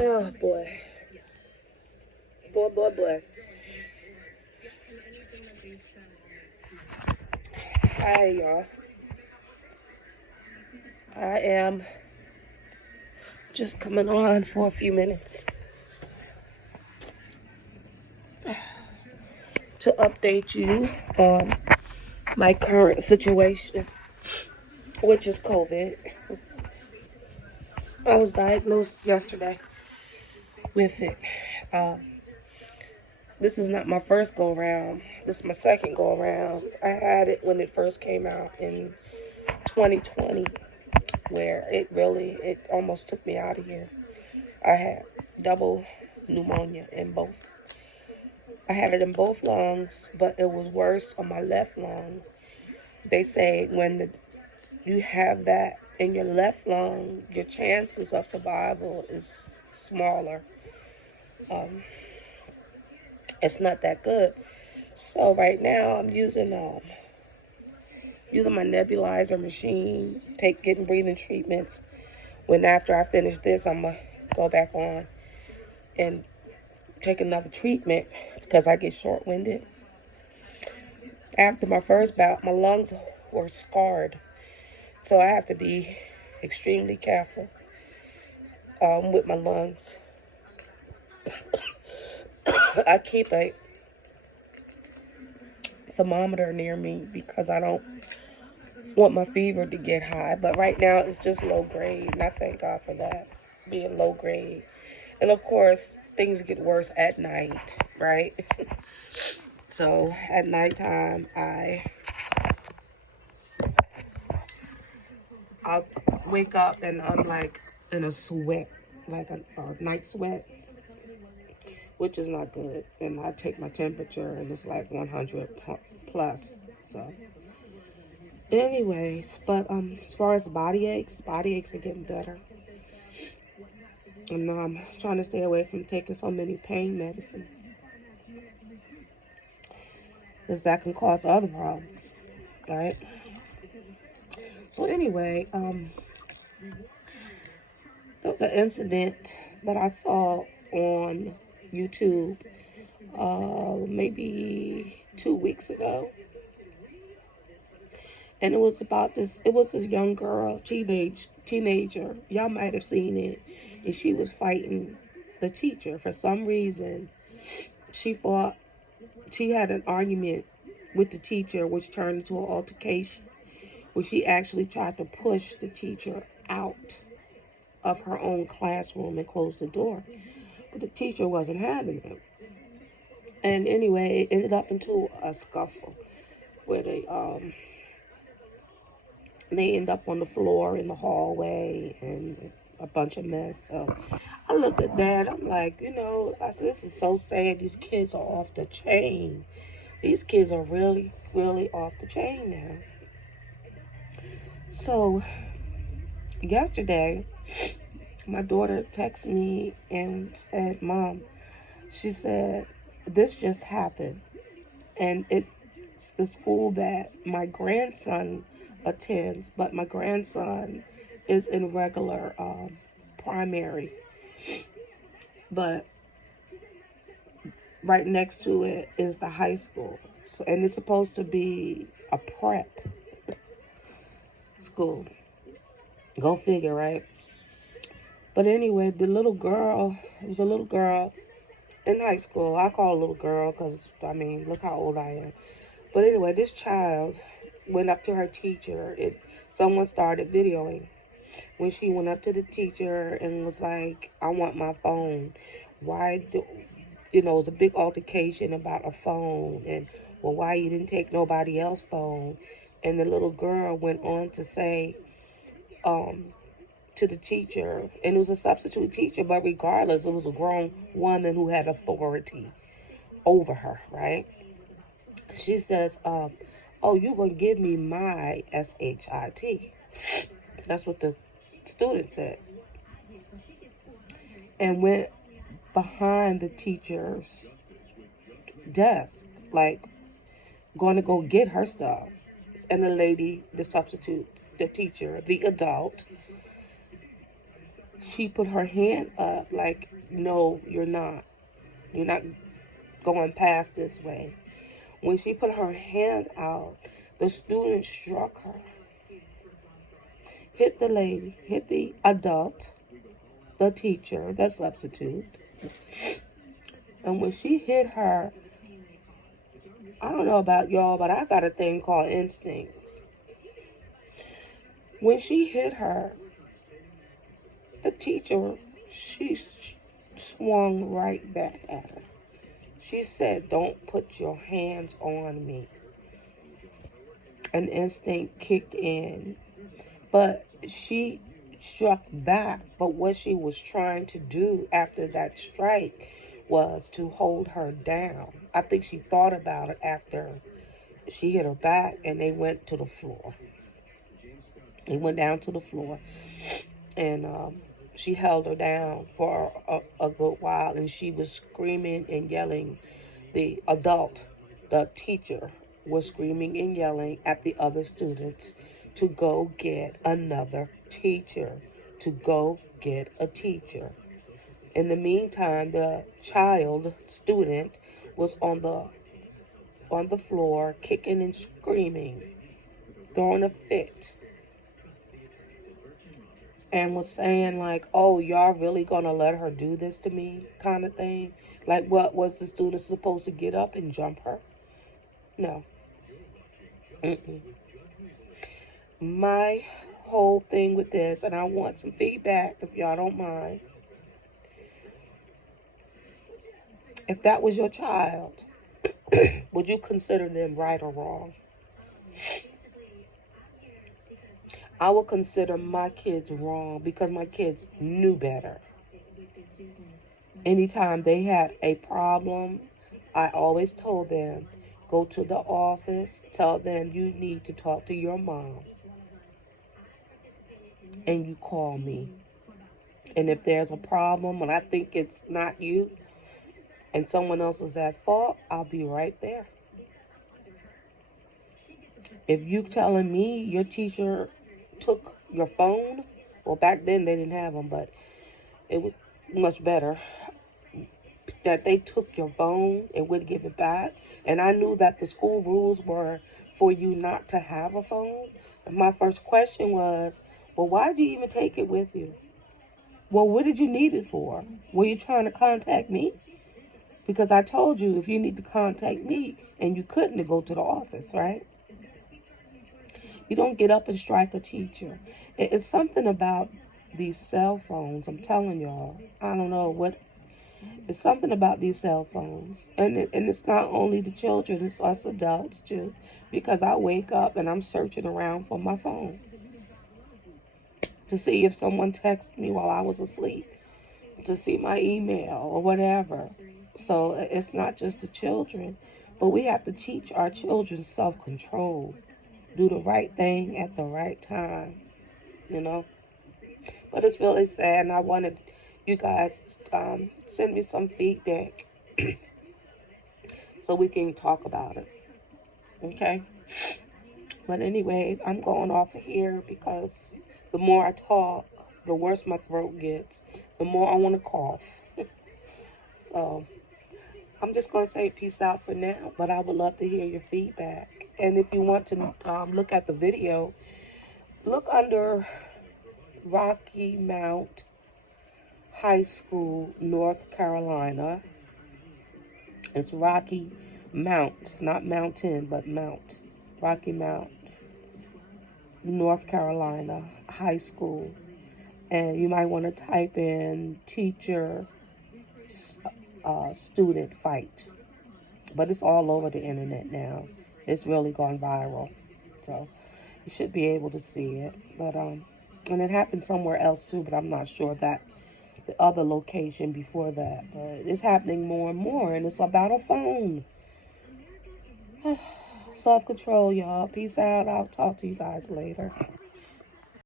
Oh boy. Boy, boy, boy. Hi, y'all. I am just coming on for a few minutes to update you on my current situation, which is COVID. I was diagnosed yesterday with it. Um, this is not my first go around. This is my second go around. I had it when it first came out in 2020, where it almost took me out of here. I had double pneumonia in both. I had it in both lungs, but it was worse on my left lung. They say you have that in your left lung, your chances of survival is smaller. Um, it's not that good. So right now I'm using my nebulizer machine, getting breathing treatments. When after I finish this, I'm gonna go back on and take another treatment because I get short-winded. After my first bout, my lungs were scarred, so I have to be extremely careful with my lungs. I keep a thermometer near me because I don't want my fever to get high. But right now it's just low grade, and I thank God for that, being low grade. And of course, things get worse at night, right? So at nighttime, I'll wake up and I'm like in a sweat, like a night sweat, which is not good. And I take my temperature and it's like 100 plus. So, anyways, but as far as body aches are getting better. And I'm trying to stay away from taking so many pain medicines, because that can cause other problems, right? So anyway, there was an incident that I saw on YouTube maybe 2 weeks ago. And it was about this young girl, teenager. Y'all might have seen it. And she was fighting the teacher. For some reason, she had an argument with the teacher, which turned into an altercation, where she actually tried to push the teacher out of her own classroom and close the door. But the teacher wasn't having it. And anyway, it ended up into a scuffle where they end up on the floor in the hallway and a bunch of mess. So I looked at that. I'm like, I said, this is so sad. These kids are off the chain. These kids are really, really off the chain now. So yesterday, my daughter texted me and said, Mom, she said, this just happened. And it's the school that my grandson attends, but my grandson is in regular primary. But right next to it is the high school. So, and it's supposed to be a prep school. Go figure, right? But anyway, it was a little girl in high school. I call her a little girl because, look how old I am. But anyway, this child went up to her teacher. Someone started videoing when she went up to the teacher and was like, I want my phone. It was a big altercation about a phone. And, well, why you didn't take nobody else's phone? And the little girl went on to say, to the teacher, and it was a substitute teacher, but regardless, it was a grown woman who had authority over her, right? She says, oh, you gonna give me my SHIT. That's what the student said. And went behind the teacher's desk, like going to go get her stuff. And the lady, the substitute, the teacher, the adult, She put her hand up like, no, you're not. You're not going past this way. When she put her hand out, the student struck her, hit the lady, hit the adult, the teacher, the substitute. And when she hit her, I don't know about y'all, but I got a thing called instincts. When she hit her, the teacher, she swung right back at her. She said, don't put your hands on me. An instinct kicked in, but she struck back. But what she was trying to do after that strike was to hold her down. I think she thought about it after she hit her back, and they went to the floor. They went down to the floor, and she held her down for a good while, and she was screaming and yelling. The adult, the teacher, was screaming and yelling at the other students to go get another teacher, to go get a teacher. In the meantime, the child student was on the floor, kicking and screaming, throwing a fit, and was saying like, oh, y'all really gonna let her do this to me, kind of thing. Like, what was the student supposed to get up and jump her? No. Mm-mm. My whole thing with this, and I want some feedback if y'all don't mind. If that was your child, would you consider them right or wrong? I would consider my kids wrong because my kids knew better. Anytime they had a problem, I always told them, go to the office, tell them you need to talk to your mom, and you call me. And if there's a problem and I think it's not you and someone else is at fault, I'll be right there. If you telling me your teacher took your phone, well, back then they didn't have them, but it was much better that they took your phone and wouldn't give it back. And I knew that the school rules were for you not to have a phone. And my first question was, well, why did you even take it with you? Well, what did you need it for? Were you trying to contact me? Because I told you if you need to contact me and you couldn't, to go to the office, right? You don't get up and strike a teacher. It's something about these cell phones. I'm telling y'all. I don't know what. It's something about these cell phones. And it's not only the children, it's us adults too. Because I wake up and I'm searching around for my phone to see if someone texted me while I was asleep, to see my email or whatever. So it's not just the children, but we have to teach our children self-control. Do the right thing at the right time, you know. But it's really sad, and I wanted you guys to send me some feedback so we can talk about it, okay? But anyway, I'm going off of here because the more I talk, the worse my throat gets, the more I want to cough. So I'm just going to say peace out for now, but I would love to hear your feedback. And if you want to look at the video, look under Rocky Mount High School, North Carolina. It's Rocky Mount, not mountain, but Mount. Rocky Mount, North Carolina High School. And you might want to type in teacher student fight. But it's all over the internet now. It's really gone viral. So you should be able to see it. But and it happened somewhere else too, but I'm not sure that the other location before that. But it's happening more and more, and it's about a phone. Self-control, y'all. Peace out. I'll talk to you guys later.